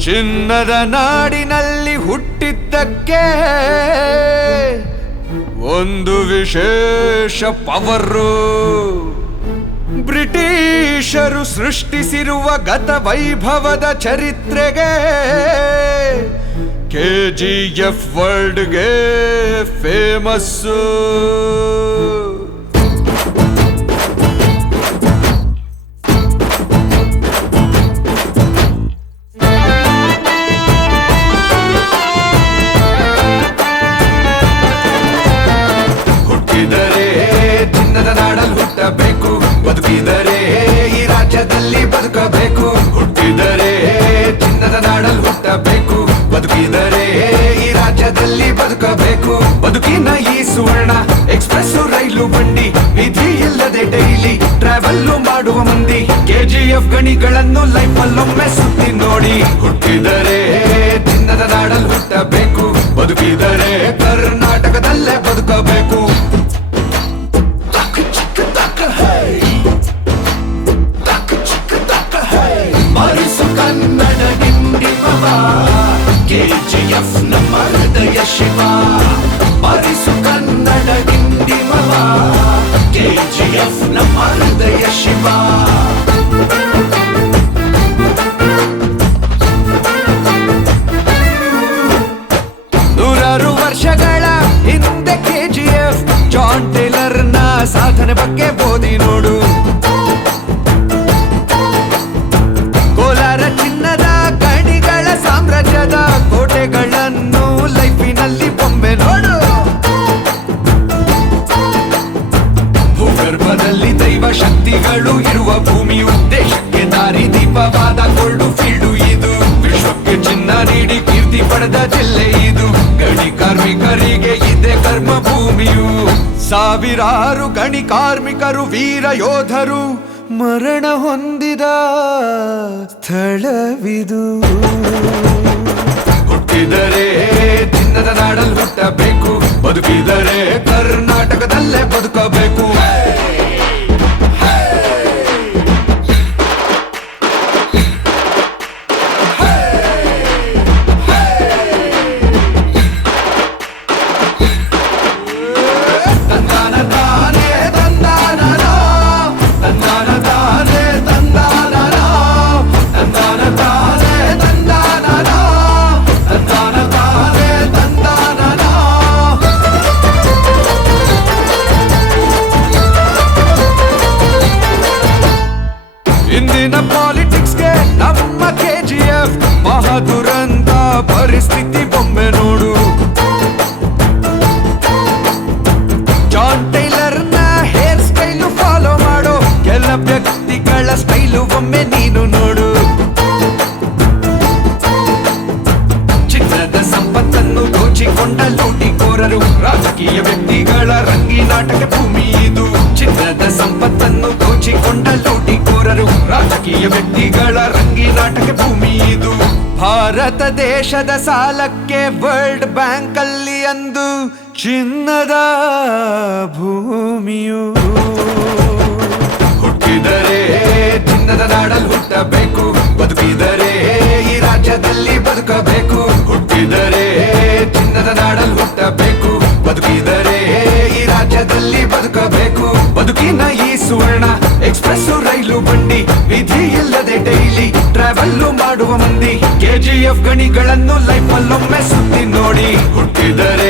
ಚಿನ್ನದ ನಾಡಿನಲ್ಲಿ ಹುಟ್ಟಿದ್ದಕ್ಕೆ ಒಂದು ವಿಶೇಷ ಪವರು. ಬ್ರಿಟಿಷರು ಸೃಷ್ಟಿಸಿರುವ ಗತ ವೈಭವದ ಚರಿತ್ರೆಗೆ KGF ವರ್ಲ್ಡ್ಗೆ ಫೇಮಸ್ಸು. ಹುಟ್ಟಿದರೆ ಚಿನ್ನದ ನಾಡಲ್ಲಿ ಹುಟ್ಟಬೇಕು, ಬದುಕಿದರೆ ಈ ರಾಜ್ಯದಲ್ಲಿ ಬದುಕಬೇಕು. ಹುಟ್ಟಿದರೆ ಚಿನ್ನದ ನಾಡಲ್ಲಿ ಹುಟ್ಟಬೇಕು, ಬದುಕಿದರೆ ಈ ರಾಜ್ಯದಲ್ಲಿ ಬದುಕಬೇಕು. ಬದುಕಿನ ಈ ಸುವರ್ಣ ಎಕ್ಸ್ಪ್ರೆಸ್ ರೈಲು ಬಂಡಿ, ವಿಧಿ ಇಲ್ಲದೆ ಡೈಲಿ ಟ್ರಾವೆಲ್ ಮಾಡುವ ಮಂದಿ. KGF ಗಣಿಗಳನ್ನು ಲೈಫ್ ಅಲ್ಲೊಮ್ಮೆ ಸುತ್ತಿ ನೋಡಿ. ಹುಟ್ಟಿದರೆ ಚಿನ್ನದ ನಾಡಲ್ಲಿ ಹುಟ್ಟಬೇಕು, ಬದುಕಿದರೆ ಕರ್ನಾಟಕದಲ್ಲೇ ಬದುಕಬೇಕು. ಮರಿಸು ಕನ್ನಡ ಡಿಂಡಿಮವ, KGF ನಮ್ಮ ಹೃದಯ ಶಿವ. ಮರಿಸು ಕನ್ನಡ ಡಿಂಡಿಮವ, KGF ನಮ್ಮ ಹೃದಯ ಶಿವ. ನೂರಾರು ವರ್ಷಗಳ ಹಿಂದೆ KGF ಜಾನ್ ಟೇಲರ್ನ ಸಾಧನೆ ಬಗ್ಗೆ ಓದಿ ನೋಡು. ಕೋಲಾರ ಚಿನ್ನದ ಗಣಿಗಳ ಸಾಮ್ರಾಜ್ಯದ ಕೋಟೆಗಳನ್ನು ಲೈಫಿನಲ್ಲಿ ಒಮ್ಮೆ ನೋಡು. ಭೂಗರ್ಭದಲ್ಲಿ ದೈವ ಶಕ್ತಿಗಳು ಇರುವ ಭೂಮಿಯು, ದೇಶಕ್ಕೆ ದಾರಿ ದೀಪವಾದ ಗೋಲ್ಡ್ ಫೀಲ್ಡು ಇದು. ವಿಶ್ವಕ್ಕೆ ಚಿನ್ನ ನೀಡಿ ಕೀರ್ತಿ ಪಡೆದ ಜಿಲ್ಲೆ ಇದು. ಗಣಿ ಕಾರ್ಮಿಕರಿಗೆ ಇದೆ ಕರ್ಮ ಭೂಮಿಯು. ಸಾವಿರಾರು ಗಣಿ ಕಾರ್ಮಿಕರು ವೀರ ಯೋಧರು ಮರಣ ಹೊಂದಿದ ಸ್ಥಳವಿದು. ಹುಟ್ಟಿದರೆ ಚಿನ್ನದ ನಾಡಲ್ಲಿ ಹುಟ್ಟಬೇಕು, ಬದುಕಿದರೆ ಕರ್ನಾಟಕದಲ್ಲೇ ಬದುಕಬೇಕು. ಇಂದಿನ ಪಾಲಿಟಿಕ್ಸ್ಗೆ ನಮ್ಮ KGF ಮಹಾದುರಂತ ಪರಿಸ್ಥಿತಿ ಒಮ್ಮೆ ನೋಡು. ಜಾನ್ ಟೈಲರ್ನ ಹೇರ್ ಸ್ಟೈಲು ಫಾಲೋ ಮಾಡೋ ಕೆಲ ವ್ಯಕ್ತಿಗಳ ಸ್ಟೈಲು ಒಮ್ಮೆ ನೀನು ನೋಡು. ಚಿನ್ನದ ಸಂಪತ್ತನ್ನು ದೋಚಿಕೊಂಡ ಲೂಟಿಕೋರರು, ರಾಜಕೀಯ ವ್ಯಕ್ತಿಗಳ ರಂಗಿನಾಟಕ ಭೂಮಿ ಇದು. ಚಿನ್ನದ ಸಂಪತ್ತನ್ನು ದೋಚಿಕೊಂಡ ಲೂಟಿಕೋರರು, ರಾಜಕೀಯ ವ್ಯಕ್ತಿಗಳ ರಂಗಿನಾಟಕ ಭೂಮಿ ಇದು. ಭಾರತ ದೇಶದ ಸಾಲಕ್ಕೆ ವರ್ಲ್ಡ್ ಬ್ಯಾಂಕ್ ಅಲ್ಲಿ ಅಂದು ಚಿನ್ನದ ಭೂಮಿಯು. ಹುಟ್ಟಿದರೆ ಚಿನ್ನದ ನಾಡಲ್ಲಿ ಹುಟ್ಟಬೇಕು, ಬದುಕಿದರೆ ಈ ರಾಜ್ಯದಲ್ಲಿ ಬದುಕಬೇಕು. ಹುಟ್ಟಿದರೆ ಚಿನ್ನದ ನಾಡಲ್ಲಿ ಹುಟ್ಟಬೇಕು, ಬದುಕಿದರೆ ಈ ರಾಜ್ಯದಲ್ಲಿ ಬದುಕಬೇಕು. ಬದುಕಿನ ಈ ಸುವರ್ಣ ಎಕ್ಸ್ಪ್ರೆಸ್ ರೈಲು ಬಂಡಿ, ವಿಧಿ ಇಲ್ಲದೆ ಡೈಲಿ ಟ್ರಾವೆಲ್ ಮಾಡುವ ಮಂದಿ. KGF ಗಣಿಗಳನ್ನು ಲೈಫ್ ಅಲ್ಲೊಮ್ಮೆ ಸುತ್ತಿ ನೋಡಿ. ಹುಟ್ಟಿದರೆ